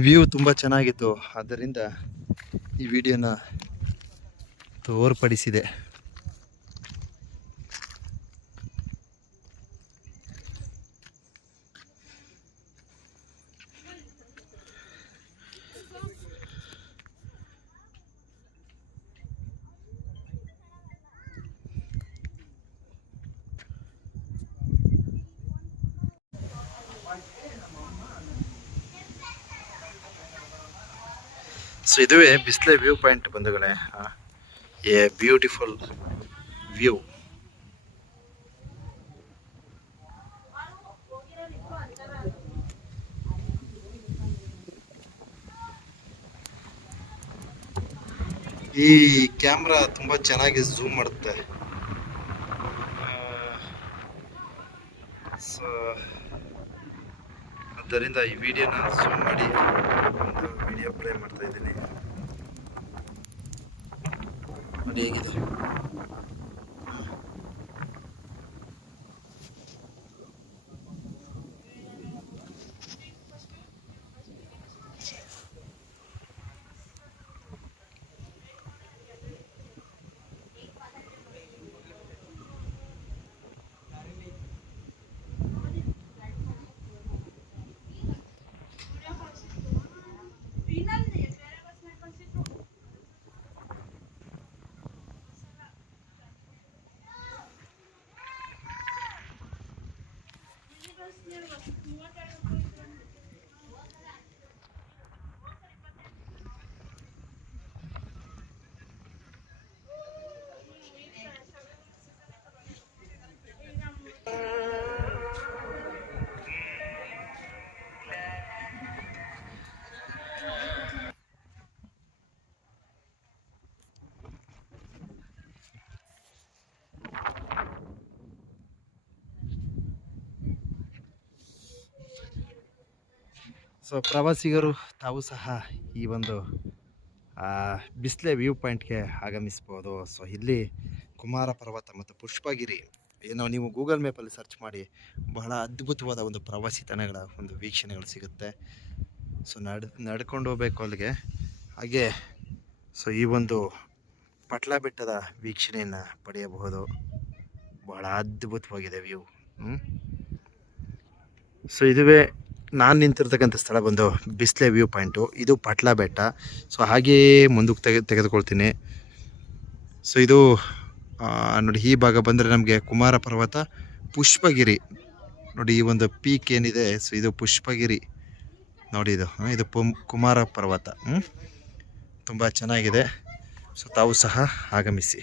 View ತುಂಬ ಚೆನ್ನಾಗಿತ್ತು, ಆದ್ದರಿಂದ ಈ ವಿಡಿಯೋನ ತೋರ್ಪಡಿಸಿದೆ. ಸೊ ಇದುವೇ ಬಿಸ್ಲೆ ವ್ಯೂ ಪಾಯಿಂಟ್ ಬಂಧುಗಳೇ. A beautiful view. ಈ ಕ್ಯಾಮ್ರಾ ತುಂಬ ಚೆನ್ನಾಗಿ ಝೂಮ್ ಮಾಡುತ್ತೆ. ಸೊ ಆದ್ದರಿಂದ ಈ ವಿಡಿಯೋನ ಝೂಮ್ ಮಾಡಿ ಒಂದು ವಿಡಿಯೋ ಪ್ಲೇ ಮಾಡ್ತಾ ಇದ್ದೀನಿ. ನೋಡಿ ಹೇಗಿದೆ. ಸೊ ಪ್ರವಾಸಿಗರು ತಾವು ಸಹ ಈ ಒಂದು ಬಿಸ್ಲೆ ವ್ಯೂ ಪಾಯಿಂಟ್ಗೆ ಆಗಮಿಸ್ಬೋದು. ಸೊ ಇಲ್ಲಿ ಕುಮಾರ ಪರ್ವತ ಮತ್ತು ಪುಷ್ಪಗಿರಿ ಏನೋ ನೀವು ಗೂಗಲ್ ಮ್ಯಾಪಲ್ಲಿ ಸರ್ಚ್ ಮಾಡಿ ಬಹಳ ಅದ್ಭುತವಾದ ಒಂದು ಪ್ರವಾಸಿ ತಾಣಗಳ ಒಂದು ವೀಕ್ಷಣೆಗಳು ಸಿಗುತ್ತೆ. ಸೊ ನಡ್ಕೊಂಡು ಹೋಗ್ಬೇಕು ಅಲ್ಲಿಗೆ. ಹಾಗೆ ಸೊ ಈ ಒಂದು ಪಟ್ಲ ಬೆಟ್ಟದ ವೀಕ್ಷಣೆಯನ್ನು ಪಡೆಯಬಹುದು. ಬಹಳ ಅದ್ಭುತವಾಗಿದೆ ವ್ಯೂ. ಸೊ ಇದುವೇ ನಾನು ನಿಂತಿರ್ತಕ್ಕಂಥ ಸ್ಥಳ ಬಂದು ಬಿಸ್ಲೆ ವ್ಯೂ ಪಾಯಿಂಟು. ಇದು ಪಟ್ಲ ಬೆಟ್ಟ. ಸೊ ಹಾಗೆಯೇ ಮುಂದಕ್ಕೆ ತೆಗೆದುಕೊಳ್ತೀನಿ. ಸೊ ಇದು ನೋಡಿ, ಈ ಭಾಗ ಬಂದರೆ ನಮಗೆ ಕುಮಾರ ಪರ್ವತ, ಪುಷ್ಪಗಿರಿ ನೋಡಿ. ಈ ಒಂದು ಪೀಕ್ ಏನಿದೆ, ಸೊ ಇದು ಪುಷ್ಪಗಿರಿ ನೋಡಿ. ಇದು ಕುಮಾರ ಪರ್ವತ. ತುಂಬ ಚೆನ್ನಾಗಿದೆ. ಸೊ ತಾವು ಸಹ ಆಗಮಿಸಿ.